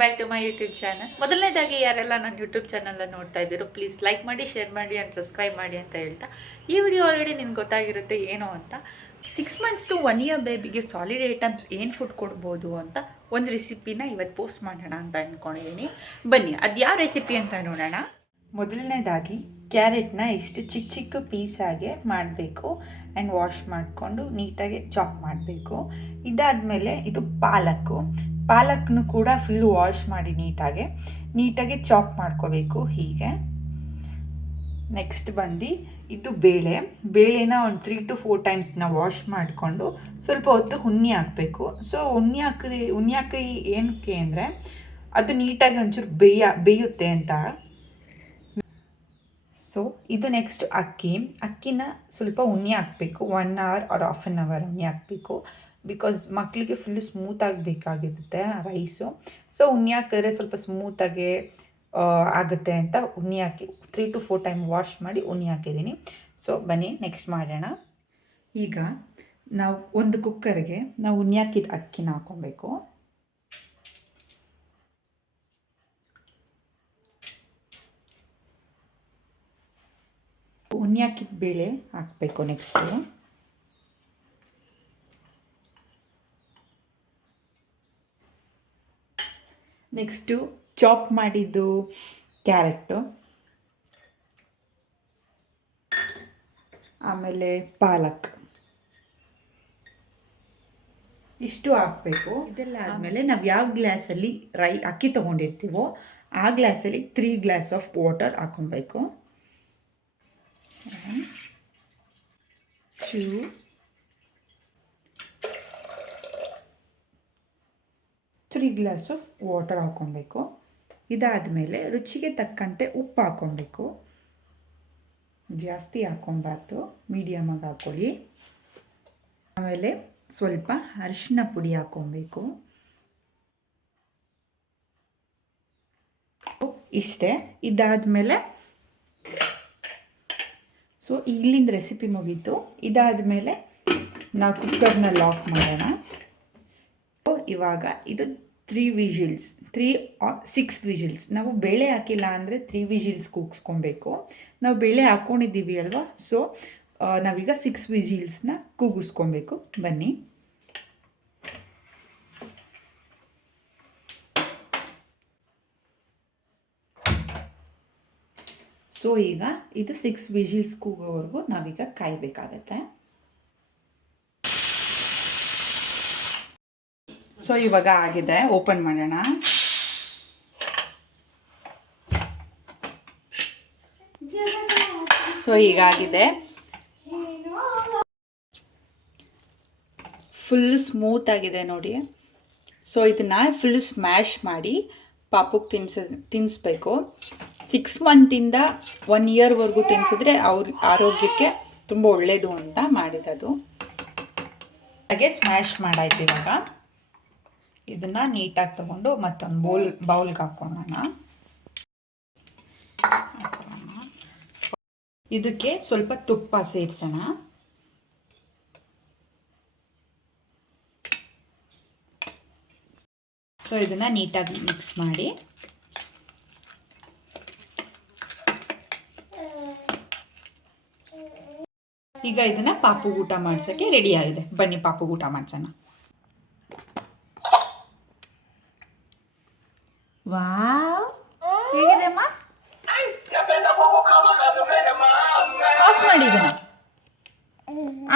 Back to my YouTube channel. ಮೊದಲನೇದಾಗಿ ಯಾರೆಲ್ಲ ನನ್ನ ಯೂಟ್ಯೂಬ್ ಚಾನಲ್ ನೋಡ್ತಾ ಇದ್ದೀರೋ ಪ್ಲೀಸ್ ಲೈಕ್ ಮಾಡಿ, ಶೇರ್ ಮಾಡಿ ಆ್ಯಂಡ್ ಸಬ್ಸ್ಕ್ರೈಬ್ ಮಾಡಿ ಅಂತ ಹೇಳ್ತಾ, ಈ ವಿಡಿಯೋ ಆಲ್ರೆಡಿ ನಿಮ್ಗೆ ಗೊತ್ತಾಗಿರುತ್ತೆ ಏನು ಅಂತ. 6 months to 1 year ಬೇಬಿಗೆ ಸಾಲಿಡ್ ಐಟಮ್ಸ್ ಏನು ಫುಡ್ ಕೊಡ್ಬೋದು ಅಂತ ಒಂದು ರೆಸಿಪಿನ ಇವತ್ತು ಪೋಸ್ಟ್ ಮಾಡೋಣ ಅಂತ ಅಂದ್ಕೊಂಡಿದ್ದೀನಿ. ಬನ್ನಿ ಅದು ಯಾವ ರೆಸಿಪಿ ಅಂತ ನೋಡೋಣ. ಮೊದಲನೇದಾಗಿ ಕ್ಯಾರೆಟ್ನ ಇಷ್ಟು ಚಿಕ್ಕ ಚಿಕ್ಕ ಪೀಸಾಗೆ ಮಾಡಬೇಕು ಆ್ಯಂಡ್ ವಾಶ್ ಮಾಡಿಕೊಂಡು ನೀಟಾಗಿ ಚಾಪ್ ಮಾಡಬೇಕು. ಇದಾದಮೇಲೆ ಇದು ಪಾಲಕ್ನು ಕೂಡ ಫುಲ್ಲು ವಾಶ್ ಮಾಡಿ ನೀಟಾಗಿ ಚಾಪ್ ಮಾಡ್ಕೋಬೇಕು ಹೀಗೆ. ನೆಕ್ಸ್ಟ್ ಬಂದು ಇದು ಬೇಳೆನ ಒಂದು 3 to 4 ಟೈಮ್ಸ್ನ ವಾಶ್ ಮಾಡಿಕೊಂಡು ಸ್ವಲ್ಪ ಹೊತ್ತು ಹುಣ್ಣಿ ಹಾಕಬೇಕು. ಸೊ ಹುಣ್ಣಿ ಹಾಕಿ ಏನಕ್ಕೆ ಅಂದರೆ ಅದು ನೀಟಾಗಿ ಒಂಚೂರು ಬೇಯುತ್ತೆ ಅಂತ. ಸೊ ಇದು ನೆಕ್ಸ್ಟ್ ಅಕ್ಕಿನ ಸ್ವಲ್ಪ ಉಣ್ಣಿ ಹಾಕಬೇಕು. 1 hour or half an hour ಉಣ್ಣಿ ಹಾಕಬೇಕು. ಬಿಕಾಸ್ ಮಕ್ಕಳಿಗೆ ಫುಲ್ಲು ಸ್ಮೂತಾಗಿ ಬೇಕಾಗಿರುತ್ತೆ ರೈಸು. ಸೊ ಉಣ್ಣಿ ಹಾಕಿದ್ರೆ ಸ್ವಲ್ಪ ಸ್ಮೂತಾಗಿ ಆಗುತ್ತೆ ಅಂತ ಉಣ್ಣಿ ಹಾಕಿ 3 to 4 ಟೈಮ್ ವಾಶ್ ಮಾಡಿ ಉಣ್ಣಿ ಹಾಕಿದ್ದೀನಿ. ಸೊ ಬನ್ನಿ ನೆಕ್ಸ್ಟ್ ಮಾಡೋಣ. ಈಗ ನಾವು ಒಂದು ಕುಕ್ಕರ್ಗೆ ನಾವು ಉಣ್ಣಿ ಹಾಕಿದ ಅಕ್ಕಿನ ಹಾಕ್ಕೊಬೇಕು. ಉಣ್ಣಿ ಹಾಕಿದ ಬೇಳೆ ಹಾಕಬೇಕು. ನೆಕ್ಸ್ಟು ಚಾಪ್ ಮಾಡಿದ್ದು ಕ್ಯಾರೆಟು, ಆಮೇಲೆ ಪಾಲಕ್ ಇಷ್ಟು ಹಾಕಬೇಕು. ಇದೆಲ್ಲ ಆದಮೇಲೆ ನಾವು ಯಾವ ಗ್ಲಾಸಲ್ಲಿ ಅಕ್ಕಿ ತೊಗೊಂಡಿರ್ತೀವೋ ಆ ಗ್ಲಾಸಲ್ಲಿ 3 glass ಆಫ್ ವಾಟರ್ ಹಾಕ್ಕೊಬೇಕು. 1 2 3 glass ಆಫ್ ವಾಟರ್ ಹಾಕ್ಕೊಬೇಕು. ಇದಾದಮೇಲೆ ರುಚಿಗೆ ತಕ್ಕಂತೆ ಉಪ್ಪು ಹಾಕ್ಕೊಬೇಕು. ಜಾಸ್ತಿ ಹಾಕ್ಕೊಬಾರ್ದು, ಮೀಡಿಯಮಾಗಿ ಹಾಕ್ಕೊಳ್ಳಿ. ಆಮೇಲೆ ಸ್ವಲ್ಪ ಅರಿಶಿನ ಪುಡಿ ಹಾಕ್ಕೊಬೇಕು. ಇಷ್ಟೇ. ಇದಾದಮೇಲೆ ಸೊ ಇಲ್ಲಿಂದ ರೆಸಿಪಿ ಮುಗೀತು. ಇದಾದಮೇಲೆ ನಾವು ಕುಕ್ಕರ್ನ ಲಾಕ್ ಮಾಡೋಣ. ಇವಾಗ ಇದು 3 or 6 ವಿಜಿಲ್ಸ್. ನಾವು ಬೇಳೆ ಹಾಕಿಲ್ಲ ಅಂದರೆ 3 ವಿಜಿಲ್ಸ್ ಕೂಗಿಸ್ಕೊಬೇಕು. ನಾವು ಬೇಳೆ ಹಾಕ್ಕೊಂಡಿದ್ದೀವಿ ಅಲ್ವಾ, ಸೊ ನಾವೀಗ 6 ವಿಜಿಲ್ಸ್ನ ಕೂಗಿಸ್ಕೊಬೇಕು. ಬನ್ನಿ. ಸೊ ಈಗ ಇದು 6 ವಿಜಿಲ್ಸ್ ಕೂಗೋವರೆಗೂ ನಾವೀಗ ಕಾಯಬೇಕಾಗತ್ತೆ. ಸೊ ಇವಾಗ ಆಗಿದೆ, ಓಪನ್ ಮಾಡೋಣ. ಸೊ ಹೀಗಾಗಿದೆ, ಫುಲ್ ಸ್ಮೂತ್ ಆಗಿದೆ ನೋಡಿ. ಸೊ ಇದನ್ನು ಫುಲ್ ಸ್ಮ್ಯಾಶ್ ಮಾಡಿ ಪಾಪುಗೆ ತಿನ್ನಿಸ್ಬೇಕು. 6 months 1 yearವರೆಗೂ ತಿನ್ನಿಸಿದ್ರೆ ಅವ್ರ ಆರೋಗ್ಯಕ್ಕೆ ತುಂಬ ಒಳ್ಳೆಯದು ಅಂತ ಮಾಡಿರೋದು. ಹಾಗೆ ಸ್ಮ್ಯಾಶ್ ಮಾಡಾಯ್ತು. ಇವಾಗ ಇದನ್ನು ನೀಟಾಗಿ ತಗೊಂಡು ಮತ್ತೊಂದು ಬೌಲ್ಗೆ ಹಾಕ್ಕೊಳ್ಳೋಣ. ಇದಕ್ಕೆ ಸ್ವಲ್ಪ ತುಪ್ಪ ಸೇರಿಸೋಣ. ಸೊ ಇದನ್ನು ನೀಟಾಗಿ ಮಿಕ್ಸ್ ಮಾಡಿ ಈಗ ಇದನ್ನು ಪಾಪುಗೆ ಊಟ ಮಾಡ್ಸೋಕ್ಕೆ ರೆಡಿ ಆಗಿದೆ. ಬನ್ನಿ ಪಾಪುಗೆ ಊಟ ಮಾಡಿಸೋಣ. ವಾವ್, ಹೇಗಿದೆ ಅಮ್ಮ? ಆಫ್ ಮಾಡಿ ಇದನ್ನ,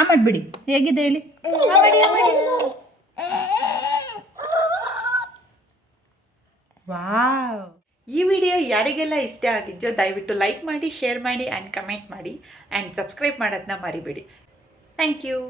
ಮಾಡಿಬಿಡಿ. ಹೇಗಿದೆ ಹೇಳಿ? ವಾವ್. ಈ ವಿಡಿಯೋ ಯಾರಿಗೆಲ್ಲ ಇಷ್ಟ ಆಗಿದೆಯೋ ದಯವಿಟ್ಟು ಲೈಕ್ ಮಾಡಿ, ಶೇರ್ ಮಾಡಿ ಆ್ಯಂಡ್ ಕಮೆಂಟ್ ಮಾಡಿ ಆ್ಯಂಡ್ ಸಬ್ಸ್ಕ್ರೈಬ್ ಮಾಡೋದನ್ನ ಮರಿಬೇಡಿ. Thank you.